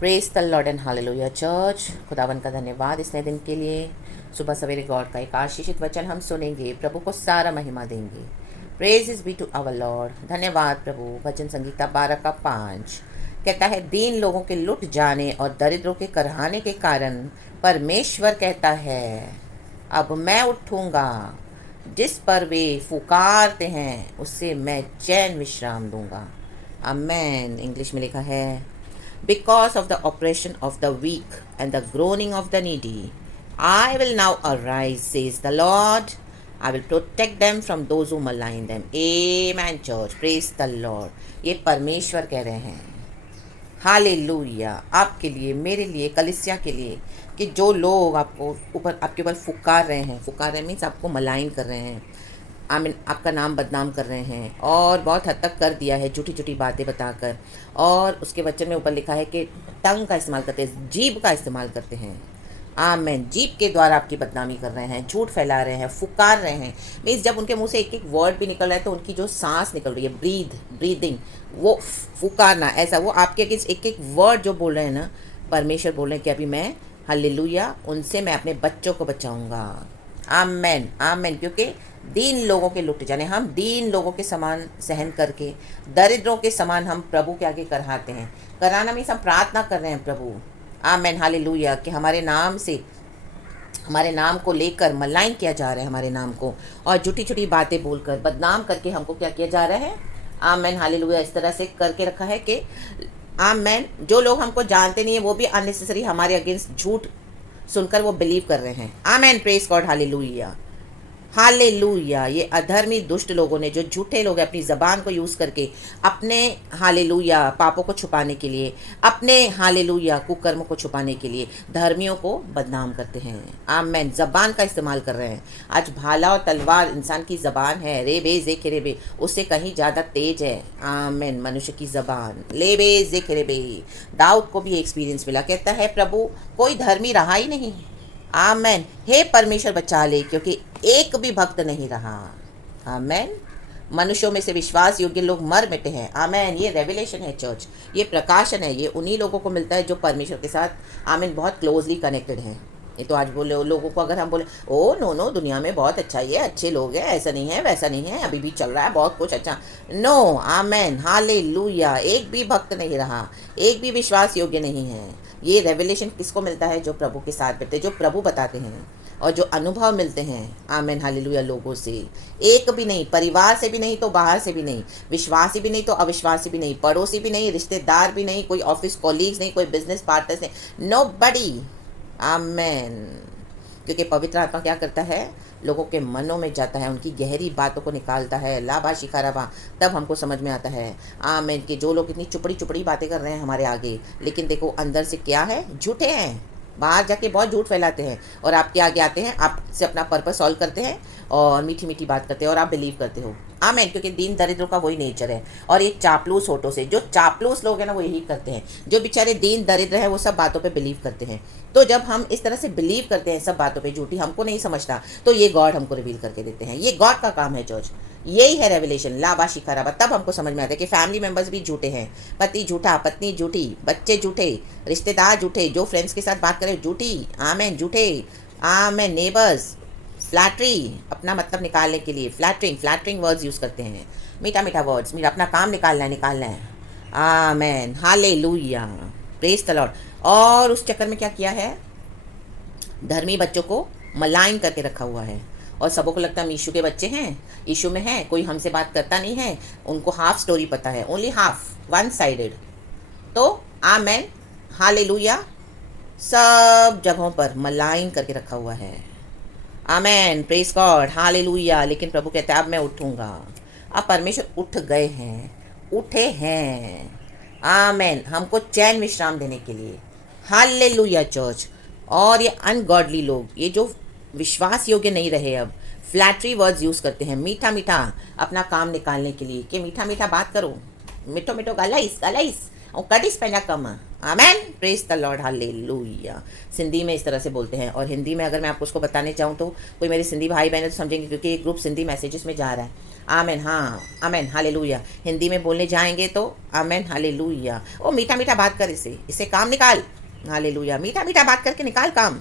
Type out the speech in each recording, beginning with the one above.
Praise the lord and hallelujah church. खुदावन का धन्यवाद इस नए दिन के लिए। सुबह सवेरे गॉड का एक आशीषित वचन हम सुनेंगे, प्रभु को सारा महिमा देंगे। Praise is be to our lord. धन्यवाद प्रभु। भजन संगीता 12 का 5 कहता है, दीन लोगों के लुट जाने और दरिद्रों के करहाने के कारण परमेश्वर कहता है, अब मैं उठूंगा। जिस पर वे पुकारते हैं उससे मैं चैन विश्राम दूंगा। आमेन। इंग्लिश में लिखा है, because of the oppression of the weak and the groaning of the needy, I will now arise, says the Lord. I will protect them from those who malign them. Amen, church. Praise the Lord. ये परमेश्वर कह रहे हैं, hallelujah, आपके लिए, मेरे लिए, कलीसिया के लिए, कि जो लोग आपके ऊपर फुकार रहे हैं मीन्स आपको मलाइन कर रहे हैं, आमीन, आपका नाम बदनाम कर रहे हैं और बहुत हद तक कर दिया है झूठी झूठी बातें बताकर। और उसके वचन में ऊपर लिखा है कि टंग का इस्तेमाल करते हैं, जीभ का इस्तेमाल करते हैं। आमीन। जीभ के द्वारा आपकी बदनामी कर रहे हैं, झूठ फैला रहे हैं, फुकार रहे हैं। मीन्स जब उनके मुंह से एक एक वर्ड भी निकल रहा है तो उनकी जो सांस निकल रही है, ब्रीदिंग, वो फुकारना, ऐसा वो आपके अगेंस्ट एक एक वर्ड जो बोल रहे हैं ना, परमेश्वर बोल रहे हैं कि अभी मैं, हालेलुया, उनसे मैं अपने बच्चों को बचाऊंगा। आमेन, आमेन। क्योंकि दीन लोगों के लुट जाने, हम दीन लोगों के समान सहन करके दरिद्रों के समान हम प्रभु के आगे कराते हैं। कराना मीन्स हम प्रार्थना कर रहे हैं प्रभु, आमेन, हालेलुया, कि हमारे नाम से, हमारे नाम को लेकर मलाइन किया जा रहा है, हमारे नाम को, और झूठी झूठी बातें बोलकर बदनाम करके हमको क्या किया जा रहा है। आमेन, हालेलुया। इस तरह से करके रखा है कि आमेन, जो लोग हमको जानते नहीं है वो भी अननेसेसरी हमारे अगेंस्ट झूठ सुनकर वो बिलीव कर रहे हैं। आमेन, प्रेज गॉड, हालेलुया, हालेलुया। ये अधर्मी दुष्ट लोगों ने, जो झूठे लोग हैं, अपनी ज़बान को यूज़ करके अपने, हालेलुया, पापों को छुपाने के लिए, अपने, हालेलुया, कुकर्मों को छुपाने के लिए धर्मियों को बदनाम करते हैं। आमेन। ज़बान का इस्तेमाल कर रहे हैं। आज भाला और तलवार इंसान की ज़बान है, रेबे ज़ेख रेबे, उससे कहीं ज़्यादा तेज है। आमेन। मनुष्य की ज़बान, लेबे ज़ेख रेबे। दाऊद को भी एक्सपीरियंस मिला, कहता है, प्रभु कोई धर्मी रहा ही नहीं। आमेन। हे परमेश्वर बचा ले, क्योंकि एक भी भक्त नहीं रहा। आमेन। मनुष्यों में से विश्वास योग्य लोग मर मिटे हैं। आमेन। ये रेवलेशन है चर्च, ये प्रकाशन है। ये उन्हीं लोगों को मिलता है जो परमेश्वर के साथ, आमेन, बहुत क्लोजली कनेक्टेड हैं। ये तो आज बोले लोगों को, अगर हम बोले, ओ नो दुनिया में बहुत अच्छा ही है, अच्छे लोग हैं, ऐसा नहीं है, वैसा नहीं है, अभी भी चल रहा है बहुत कुछ अच्छा, नो। आमेन, हालेलुया। एक भी भक्त नहीं रहा, एक भी विश्वास योग्य नहीं है। ये रेवलेशन किसको मिलता है? जो प्रभु के साथ बैठते, जो प्रभु बताते हैं, और जो अनुभव मिलते हैं, आमेन, हालेलुया, लोगों से। एक भी नहीं, परिवार से भी नहीं तो बाहर से भी नहीं, विश्वासी भी नहीं तो अविश्वासी भी नहीं, पड़ोसी भी नहीं, रिश्तेदार भी नहीं, कोई ऑफिस कॉलीग्स नहीं, कोई बिजनेस पार्टनर्स नहीं, नोबडी। आमेन। क्योंकि पवित्र आत्मा क्या करता है? लोगों के मनों में जाता है, उनकी गहरी बातों को निकालता है, लाभा शिखाराबा, तब हमको समझ में आता है, आमेन, कि जो लोग इतनी चुपड़ी चुपड़ी बातें कर रहे हैं हमारे आगे, लेकिन देखो अंदर से क्या है? झूठे हैं। बाहर जाके बहुत झूठ फैलाते हैं और आपके आगे आते हैं, आपसे अपना पर्पस सॉल्व करते हैं और मीठी मीठी बात करते हैं और आप बिलीव करते हो। आमेन। क्योंकि दीन दरिद्रों का वही नेचर है। और ये चापलूस होठों से, जो चापलूस लोग हैं ना, वो यही करते हैं। जो बेचारे दीन दरिद्र हैं वो सब बातों पे बिलीव करते हैं। तो जब हम इस तरह से बिलीव करते हैं सब बातों पे झूठी, हमको नहीं समझता, तो ये गॉड हमको रिवील करके देते हैं। ये गॉड का काम है चर्च, यही है रेवलेशन, लाबा शिखाराबा। तब हमको समझ में आता है कि फैमिली मेंबर्स भी झूठे हैं, पति झूठा, पत्नी झूठी, बच्चे झूठे, रिश्तेदार झूठे, जो फ्रेंड्स के साथ बात करें झूठी, आमेन, झूठे, आमेन, नेबर्स, फ्लैटरी, अपना मतलब निकालने के लिए फ्लैटरिंग वर्ड्स यूज़ करते हैं, मीठा मीठा वर्ड्स, मेरा अपना काम निकालना है। आमेन, हालेलुया, प्रेज द लॉर्ड। और उस चक्कर में क्या किया है? धर्मी बच्चों को मलाइन करके रखा हुआ है। और सबों को लगता है हम यीशु के बच्चे हैं, यीशु में हैं, कोई हमसे बात करता नहीं है, उनको हाफ स्टोरी पता है, ओनली हाफ, वन साइडेड। तो आमेन, हालेलुया, सब जगहों पर मलाइन करके रखा हुआ है। आमेन, प्रेज गॉड, हालेलुया। लेकिन प्रभु कहते हैं, अब मैं उठूंगा। अब परमेश्वर उठ गए हैं, उठे हैं। आमेन। हमको चैन विश्राम देने के लिए। Hallelujah church. और ये अनगॉडली लोग, ये जो विश्वास योग्य नहीं रहे, अब फ्लैटरी वर्ड्स यूज़ करते हैं, मीठा मीठा अपना काम निकालने के लिए, कि मीठा मीठा बात करो, मिठो मिठो गालाइस गालाइस, और कडिस पेना कम। Amen, praise the lord, hallelujah. Sindhi में इस तरह से बोलते हैं, और हिंदी में अगर मैं आपको उसको बताने चाहूँ तो कोई मेरे सिंधी भाई बहन तो समझेंगे, क्योंकि एक ग्रुप सिंधी मैसेजेस में जा रहा है। आमेन, हाँ आमेन, हालेलुया। हिंदी में बोलने जाएंगे तो आमेन, हालेलुया। ओ मीठा मीठा बात कर, इससे काम निकाल। हालेलुया, मीठा मीठा बात करके निकाल काम।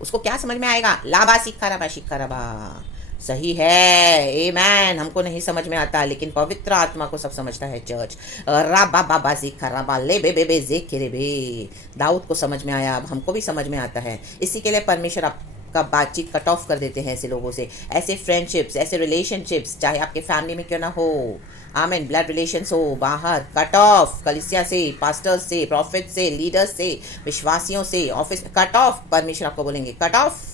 उसको क्या समझ में आएगा? लाबा सिक्खा रबा। सही है, आमेन। हमको नहीं समझ में आता, लेकिन पवित्र आत्मा को सब समझता है चर्च। राबा बाबा सिक्खा रबा ले बे बे जे के बे। दाऊद को समझ में आया, अब हमको भी समझ में आता है। इसी के लिए परमेश्वर आपका बातचीत कट ऑफ कर देते हैं ऐसे लोगों से, ऐसे फ्रेंडशिप्स, ऐसे रिलेशनशिप्स, चाहे आपके फैमिली में क्यों ना हो। आमेन, ब्लड रिलेशंस हो, बाहर कट ऑफ। कलीसिया से, पास्टर्स से, प्रॉफिट से, लीडर्स से, विश्वासियों से, ऑफिस कट ऑफ। परमेश्वर आपको बोलेंगे cut off.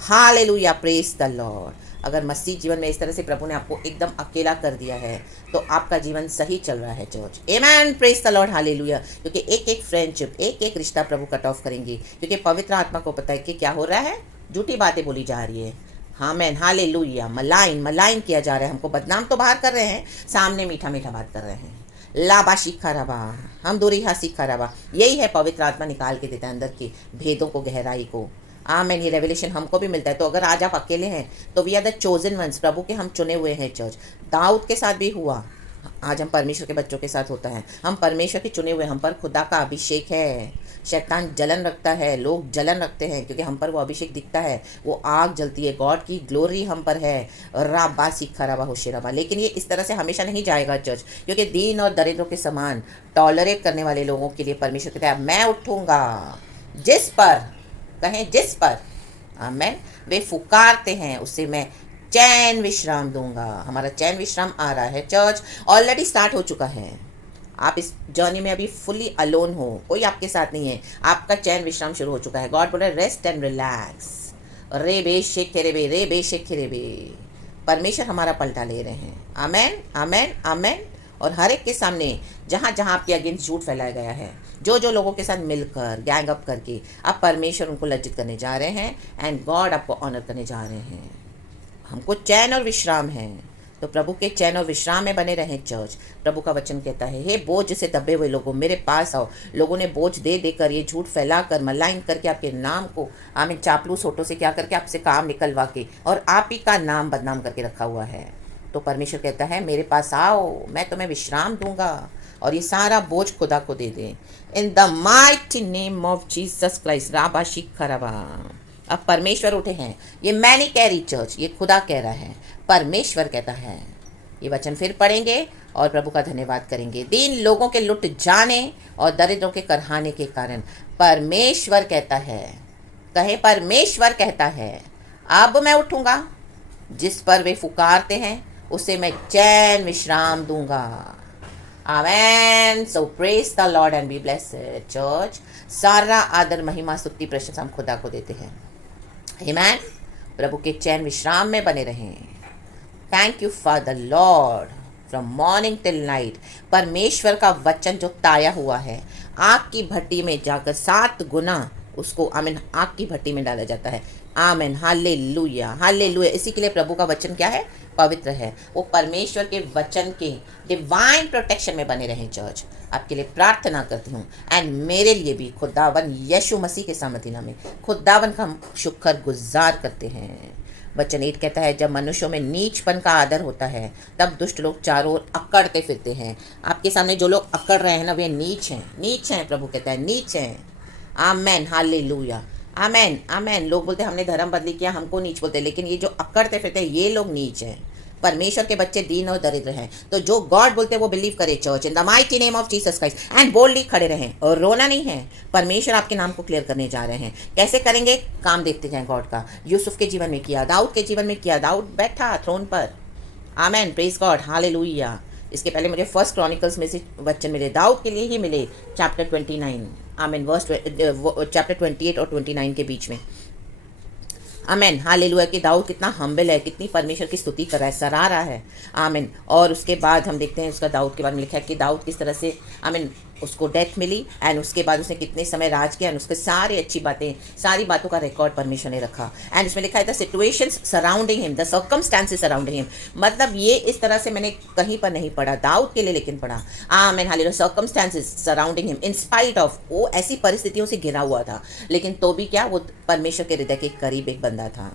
Hallelujah, praise the Lord. अगर मसीह जीवन में इस तरह से प्रभु ने आपको एकदम अकेला कर दिया है तो आपका जीवन सही चल रहा है church. Amen, praise the lord, hallelujah. क्योंकि एक एक फ्रेंडशिप, एक एक रिश्ता प्रभु कट ऑफ करेंगे, क्योंकि पवित्र आत्मा को पता है कि क्या हो रहा है। झूठी बातें बोली जा रही है। आमेन, हालेलुया। मलाइन किया जा रहा है। हमको बदनाम तो बाहर कर रहे हैं, सामने मीठा मीठा बात कर रहे हैं। लाबा शिखा रबा, हम दूरी हा शिखा रबा। यही है पवित्र आत्मा निकाल के देता है अंदर के भेदों को, गहराई को। आमेन, ये रेवलेशन हमको भी मिलता है। तो अगर आज आप अकेले हैं तो we are the chosen ones, प्रभु के हम चुने हुए हैं चर्च। दाऊद के साथ भी हुआ, आज हम परमेश्वर के बच्चों के साथ होता है। हम परमेश्वर के चुने हुए, हम पर खुदा का अभिषेक है। शैतान जलन रखता है, लोग जलन रखते हैं, क्योंकि हम पर वो अभिषेक दिखता है, वो आग जलती है। गॉड की ग्लोरी हम पर है। राबा सीखा रबा होशे रबा। लेकिन ये इस तरह से हमेशा नहीं जाएगा चर्च, क्योंकि दीन और दरिद्रों के समान टॉलरेट करने वाले लोगों के लिए परमेश्वर कहता है मैं उठूंगा जिस पर, कहें जिस पर, आमेन, वे फुकारते हैं उससे मैं चैन विश्राम दूंगा। हमारा चैन विश्राम आ रहा है चर्च, ऑलरेडी स्टार्ट हो चुका है। आप इस जर्नी में अभी फुल्ली अलोन हो, कोई आपके साथ नहीं है। आपका चैन विश्राम शुरू हो चुका है। गॉड बोल रहा है रेस्ट एंड रिलैक्स। रे बे शेख रे बे, रे बे शेख रे बे। परमेश्वर हमारा पलटा ले रहे हैं। आमेन, आमेन, आमेन। और हर एक के सामने जहाँ जहाँ आपके अगेंस्ट झूठ फैलाया गया है, जो जो लोगों के साथ मिलकर गैंग अप करके अब परमेश्वर उनको लज्जित करने जा रहे हैं, एंड गॉड आपको ऑनर करने जा रहे हैं। हमको चैन और विश्राम है, तो प्रभु के चैन और विश्राम में बने रहें चर्च। प्रभु का वचन कहता है हे बोझ से दबे हुए लोगों मेरे पास आओ। लोगों ने बोझ दे देकर, ये झूठ फैलाकर, मलाइन करके आपके नाम को आमीन चापलूस होठों से क्या करके आपसे काम निकलवा के और आप ही का नाम बदनाम करके रखा हुआ है। तो परमेश्वर कहता है मेरे पास आओ, मैं तुम्हें विश्राम दूंगा और ये सारा बोझ खुदा को दे दे। In the mighty name of Jesus Christ. राबा शिखा रबा। अब परमेश्वर उठे हैं। ये मैं नहीं कह रही चर्च, ये खुदा कह रहा है, परमेश्वर कहता है। ये वचन फिर पढ़ेंगे और प्रभु का धन्यवाद करेंगे। दीन लोगों के लुट जाने और दरिद्रों के करहाने के कारण परमेश्वर कहता है, कहे परमेश्वर कहता है अब मैं उठूंगा जिस पर वे पुकारते हैं उसे मैं चैन विश्राम दूंगा। Amen. So praise the lord and be blessed church. सारा आदर, महिमा, स्तुति, प्रशंसा हम खुदा को देते हैं। आमेन। प्रभु के चैन विश्राम में बने रहें। Thank you for the Lord from morning till night. परमेश्वर का वचन जो ताया हुआ है, आग की भट्टी में जाकर 7 गुना उसको आमीन आग की भट्टी में डाला जाता है। आमीन, हालेलुया, हालेलुया। इसी के लिए प्रभु का वचन क्या है? पवित्र है। वो परमेश्वर के वचन के डिवाइन प्रोटेक्शन में बने रहें चर्च। आपके लिए प्रार्थना करती हूँ, एंड मेरे लिए भी खुदावन यीशु मसीह के सामर्थ्य नाम में खुदावन का हम शुक्र गुजार करते हैं। वचन 8 कहता है जब मनुष्यों में नीचपन का आदर होता है तब दुष्ट लोग चारों ओर अकड़ते फिरते हैं। आपके सामने जो लोग अकड़ रहे हैं ना, वे नीच हैं, नीच हैं। प्रभु कहता है नीच हैं। आमेन, हालेलुया, आमेन, आमेन। लोग बोलते हैं हमने धर्म बदली किया, हमको नीच बोलते हैं, लेकिन ये जो अकड़ते फिरते हैं ये लोग नीच हैं। परमेश्वर के बच्चे दीन और दरिद्र हैं। तो जो गॉड बोलते हैं वो बिलीव करे church in the mighty name of Jesus Christ, and boldly खड़े रहें और रोना नहीं है। परमेश्वर आपके नाम को क्लियर करने जा रहे हैं। कैसे करेंगे? काम देखते जाएं गॉड का। यूसुफ के जीवन में किया, दाऊद के जीवन में किया। दाऊद बैठा थ्रोन पर। आमेन, प्रेज गॉड, हालेलुया। इसके पहले मुझे फर्स्ट क्रॉनिकल्स में से वचन मिले, दाऊद के लिए ही मिले, चैप्टर 29, आमेन, वर्स चैप्टर 28 और 29 के बीच में। आमेन, हालेलुया कि दाऊद कितना हम्बल है, कितनी परमेश्वर की स्तुति कर रहा है, सराह रहा है। आमेन। और उसके बाद हम देखते हैं उसका दाऊद के बारे में लिखा है कि दाऊद किस तरह से आमेन उसको डेथ मिली एंड उसके बाद उसने कितने समय राज किया एंड उसके सारी अच्छी बातें, सारी बातों का रिकॉर्ड परमेश्वर ने रखा। एंड उसमें लिखा है the situations surrounding him, the circumstances surrounding him. मतलब ये इस तरह से मैंने कहीं पर नहीं पढ़ा, दाऊद के लिए लेकिन पढ़ा। Amen hallelujah. Circumstances surrounding him, in spite of, वो ऐसी परिस्थितियों से घिरा हुआ था, लेकिन तो भी क्या, वो परमेश्वर के हृदय के करीब एक बंदा था।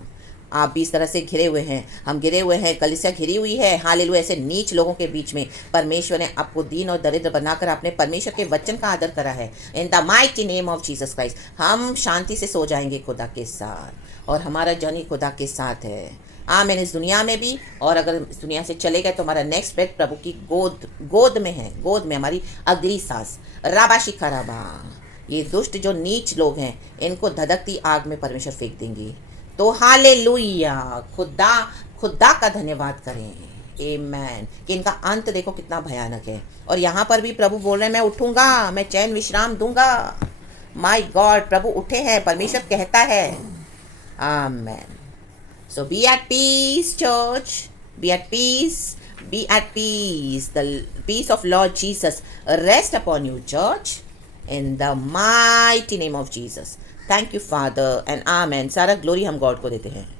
आप भी इस तरह से घिरे हुए हैं, हम घिरे हुए हैं, कलीसिया घिरी हुई है हालेलुया ऐसे नीच लोगों के बीच में। परमेश्वर ने आपको दीन और दरिद्र बनाकर अपने परमेश्वर के वचन का आदर करा है। इन the mighty name of Jesus Christ हम शांति से सो जाएंगे खुदा के साथ, और हमारा जन ही खुदा के साथ है। मैंने इस दुनिया में भी, और अगर इस दुनिया से चले गए तो हमारा नेक्स्ट बेड प्रभु की गोद में है, गोद में हमारी अगली सांस। राबा शिखा राबा। ये दुष्ट जो नीच लोग हैं इनको धधकती आग में परमेश्वर फेंक देंगी। तो हालेलुया, खुदा का धन्यवाद करें। आमेन। कि इनका अंत देखो कितना भयानक है। और यहाँ पर भी प्रभु बोल रहे हैं मैं उठूंगा, मैं चैन विश्राम दूंगा। माय गॉड, प्रभु उठे हैं, परमेश्वर कहता है। Amen. So be at peace church, be at peace, be at peace. The peace of lord Jesus rest upon you church, in the mighty name of Jesus. Thank you Father and amen. सारा glory हम God को देते हैं।